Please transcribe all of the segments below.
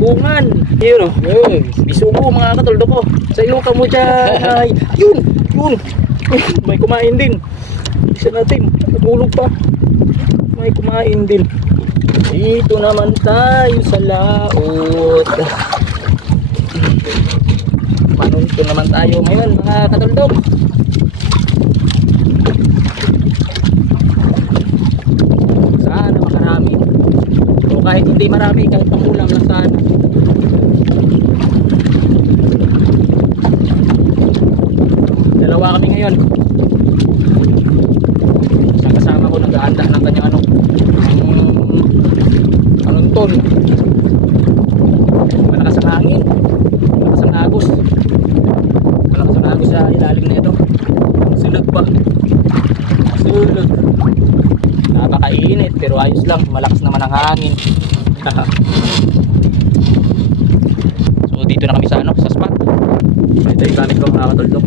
bungan. Yun o. Bisugo mga katuldo ko. Sa iluka mo dyan. Ay, yun. May kumain din. Isa natin. Natulog pa. May kumain din. Dito naman tayo sa laot. Manunto naman tayo ngayon mga katuldok. Sana makarami. O kahit hindi marami, kahit pangulam lang sana. Dalawa kami ngayon. Isang kasama ko nag-aanda ng kanyang anuntol. Malakas ang hangin. Malakas ang agos. Malakas ang agos sa ilalim na ito. Sunog pa. Sunog. Napakainit pero ayos lang. Malakas naman ang hangin. So dito na kami sa sa spot. Ito yung gamit ko mga katuldok.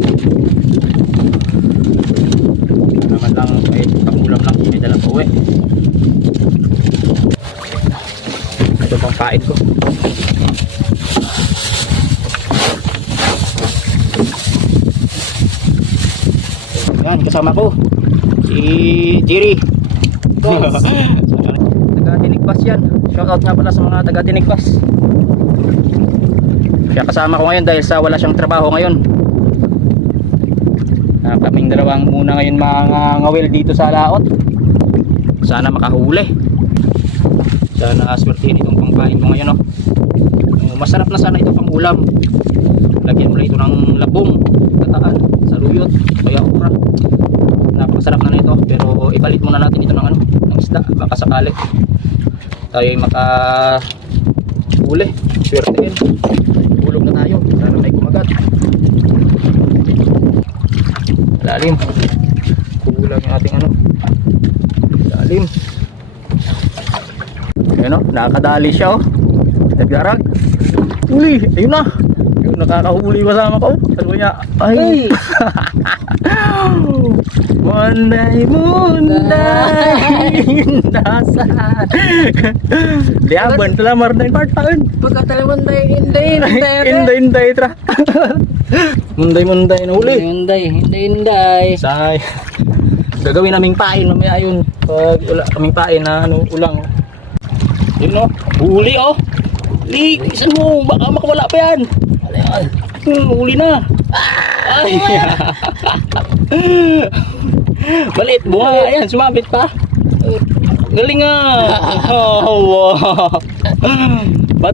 Naman lang may pangulam lang. May dalang uwi. Ito pang kain ko. Yan, kasama ko si Jerry. Taga Tinigpas yan. Shoutout nga pala sa mga taga Tinigpas. Kaya kasama ko ngayon dahil sa wala siyang trabaho ngayon. Kaming dalawang muna ngayon mga ngawil dito sa laot. Sana makahuli. Sana aswertihin itong pangkain ko ngayon, no? Masarap na sana ito pang ulam. Lagyan mo na ito ng labong, kataan, saluyot, kaya okra. Napakasarap na nito, pero ipalit muna natin ito ng ng isda, baka sakali tayo ay makahuli. Swertein. Hulog na tayo, sana may kumagat. Lalim. Kulang yung ating lalim. Ayun o, nakakadali siya o. Nagdarag. Uli, ayun na. Yun, nakakahuli kasama ko. Sabi niya, ay. Munday, nasaan? Diaban, talamar na yung partaan. Pagkatala munday, Inday, tra. Munday na uli. Hinday. Say. Gagawin naming pain mamaya yun. Pag kaming pain na ulang. Yun o, huli o. Isan mo, baka makawala pa yan. Huli na. Ay. Balit, bunga. Ayan, sumabit pa. Galing nga. Oh, wow.